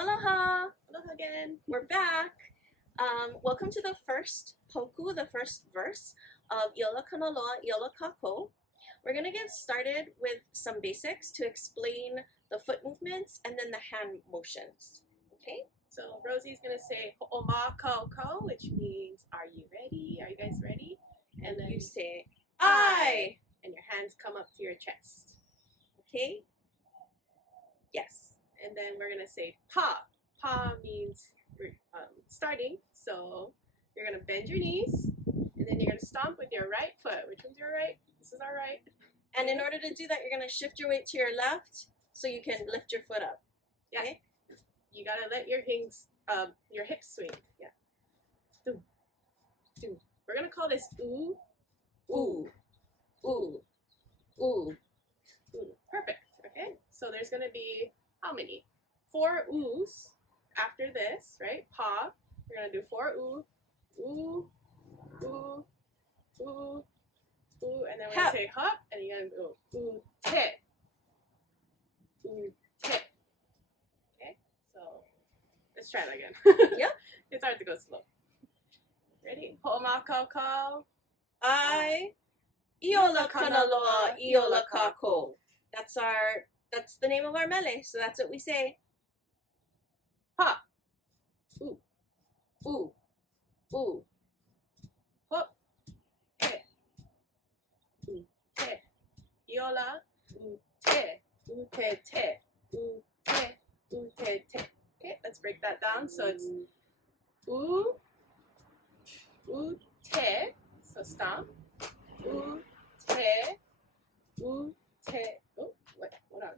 Aloha! Aloha again. We're back. Welcome to the first poku, the first verse of Ola Kanaloa, Ola Kākou. We're going to get started with some basics to explain the foot movements and then the hand motions. Okay? So Rosie's going to say Ola Kākou, which means, are you ready? Are you guys ready? And then you say, I! And your hands come up to your chest. Okay? Yes. And then we're going to say pa. Pa means starting. So you're going to bend your knees. And then you're going to stomp with your right foot. Which one's your right? This is our right. And in order to do that, you're going to shift your weight to your left so you can lift your foot up. Yeah. Okay? You got to let your hips swing. Yeah. Do. Do. We're going to call this ooh. Ooh. Ooh. Ooh. Ooh. Perfect. Okay? So there's going to be how many? 4 oohs after this, right? Pa. We're going to do 4 ooh. Ooh. Ooh. Ooh. Ooh. And then we're going to say hop. And you're going to go ooh. Te. Ooh. Te. Okay? So let's try that again. Yep. It's hard to go slow. Ready? Ola Kākou. I, Ola Kanaloa, Ola Kākou. That's the name of our mele, so that's what we say. Pa. Ooh. Ooh. Ooh. Hop. Te. Ooh. Te. Ola. Ooh. Te. Ooh. Te. Te. Ooh. Te. Ooh. Te. Te. Okay, let's break that down. So it's ooh. Ooh. Te. So stomp. Ooh. Te. Ooh. Te. Oh, what on?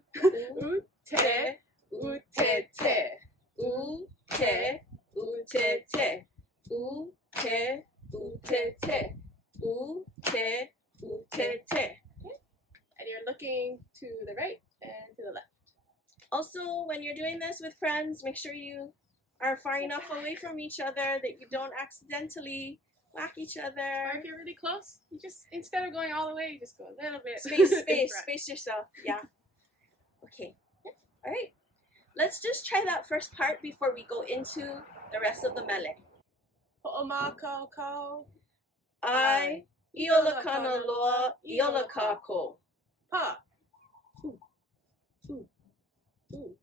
Ooh. Te. Ooh. Te. Te. Ooh, te, ooh, te, te. Ooh, te, ooh, te, te. Ooh, te, ooh, te, te. Okay. And you're looking to the right and to the left. Also, when you're doing this with friends, make sure you are far enough away from each other that you don't accidentally whack each Or other. if you're really close, you just, instead of going all the way, you just go a little bit. Space yourself. Yeah. Okay. All right. Let's just try that first part before we go into the rest of the mele. Ola Kākou. I, Ola Kanaloa, Ola Kākou. Pa. Ooh. Ooh. Ooh.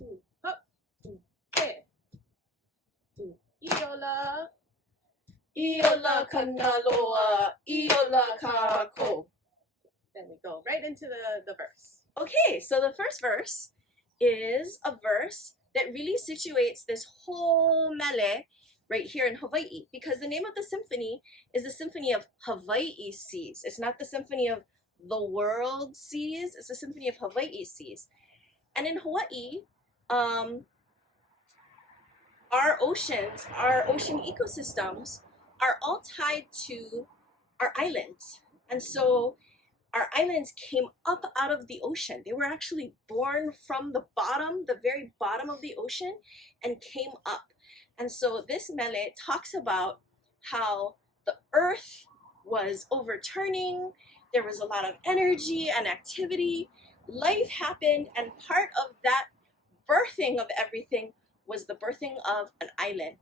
Ooh. Hop. Ooh. Te. Ooh. Ola. Ola Kanaloa, Ola Kākou. Then we go right into the verse. Okay, so the first verse is a verse that really situates this whole mele right here in Hawaii, because the name of the symphony is the Symphony of Hawaiʻi Seas. It's not the Symphony of the World Seas, it's the Symphony of Hawaiʻi Seas. And in Hawaii, our oceans, our ocean ecosystems are all tied to our islands. And so our islands came up out of the ocean. They were actually born from the bottom, the very bottom of the ocean, and came up. And so this mele talks about how the earth was overturning, there was a lot of energy and activity, life happened, and part of that birthing of everything was the birthing of an island.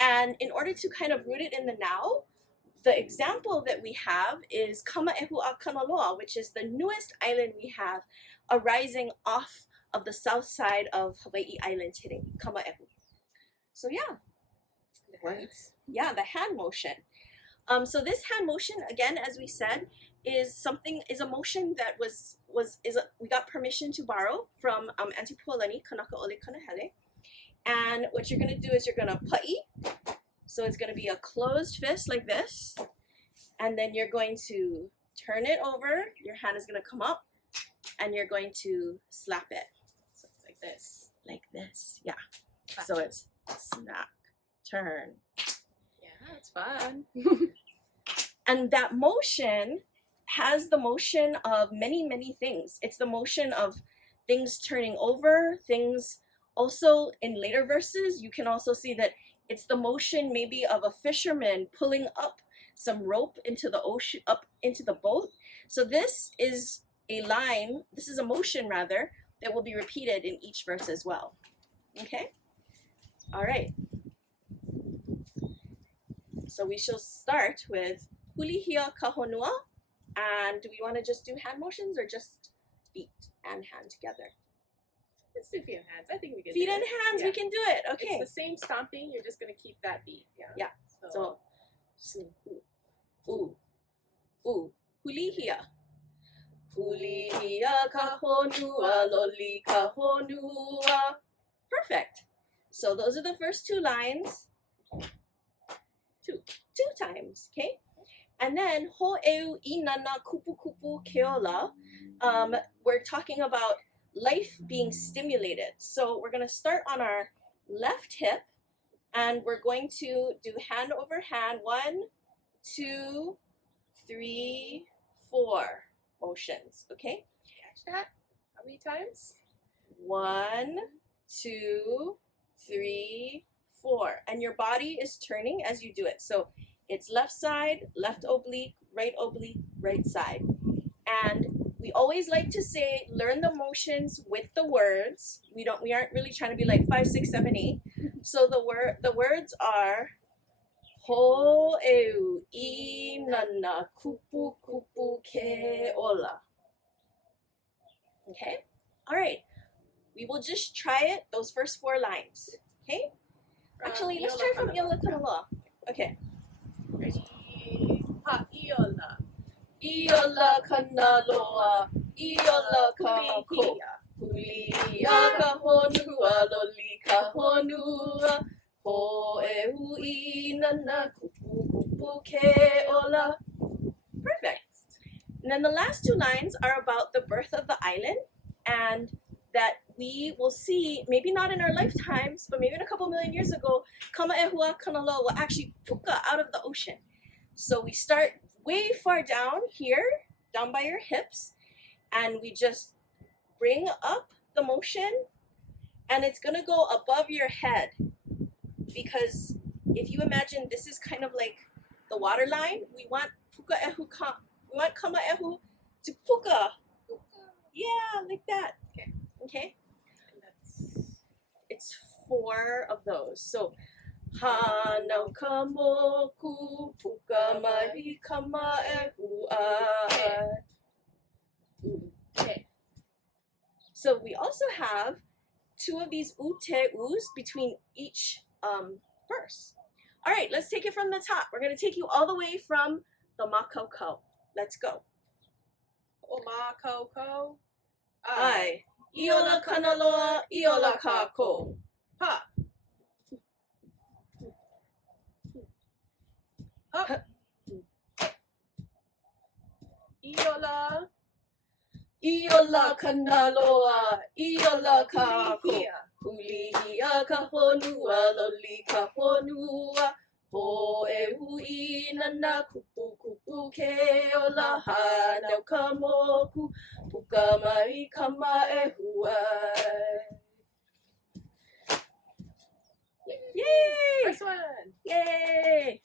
And in order to kind of root it in the now, the example that we have is Kamaʻehu Kanaloa, which is the newest island we have arising off of the south side of Hawaii Island today, Kamaʻehu. So yeah. Yeah, the hand motion. So this hand motion, again, as we said, is a motion that we got permission to borrow from Auntie Pualani Kanakaʻole Kanahele. And what you're going to do is you're going to pa'i. So it's going to be a closed fist like this. And then you're going to turn it over. Your hand is going to come up. And you're going to slap it. So it's like this. Like this. Yeah. So it's smack, turn. Yeah, it's fun. And that motion has the motion of many, many things. It's the motion of things turning over, things also in later verses. You can also see that it's the motion maybe of a fisherman pulling up some rope into the ocean, up into the boat. So this is a motion rather, that will be repeated in each verse as well. Okay? All right. So we shall start with Hulihia ka honua. And do we want to just do hand motions or just feet and hand together? Let's do feet and hands. I think we can Feet do and it. hands, Yeah. we can do it. Okay. It's the same stomping. You're just going to keep that beat. Yeah. Yeah. So, ooh. Hulihia. Hulihia ka honua, loli ka honua. Perfect. So those are the first two lines. Two times, okay? And then Hōʻeu, ʻīnana, kupukupu, keola. We're talking about life being stimulated. So we're going to start on our left hip, and we're going to do hand over hand. 1, 2, 3, 4 motions, okay? Catch that? How many times? 1, 2, 3, 4. And your body is turning as you do it. So it's left side, left oblique, right side. And we always like to say, learn the motions with the words. We aren't really trying to be like 5, 6, 7, 8. So the words are Hōʻeu, ʻīnana, kupukupu, keola. Okay? All right. We will just try it, those first 4 lines. Okay? Actually, let's try from Ola Kanaloa. Okay. Ready? Ha, iola. Ola Kanaloa, Ola Kākou. Hulihia ka honua, Loli ka honua. Hōʻeu, ʻīnana, kupukupu, keola. Perfect. And then the last 2 lines are about the birth of the island, and that we will see, maybe not in our lifetimes, but maybe in a couple million years ago, Kamaʻehu Kanaloa will actually puka out of the ocean. So we start way far down here, down by your hips, and we just bring up the motion, and it's gonna go above your head, because if you imagine this is kind of like the water line, we want Kamaʻehu to puka. Yeah, like that. Okay? It's 4 of those. So, Hānau ka moku, puka mai Kamaʻehu ai. Okay. So we also have 2 of these u'us between each verse. All right, let's take it from the top. We're going to take you all the way from the makoko. Let's go. Ola Kākou. Ai. Ola Kanaloa, Ola Kākou. Ha. Up. Ola. Ola Kanaloa, Ola Kākou. Hulihia. Hulihia ka honua, loli ka honua. Hōʻeu, ʻīnana, kupukupu, keola, Hānau ka moku, puka mai Kamaʻehu ai. Yay! First one. Yay!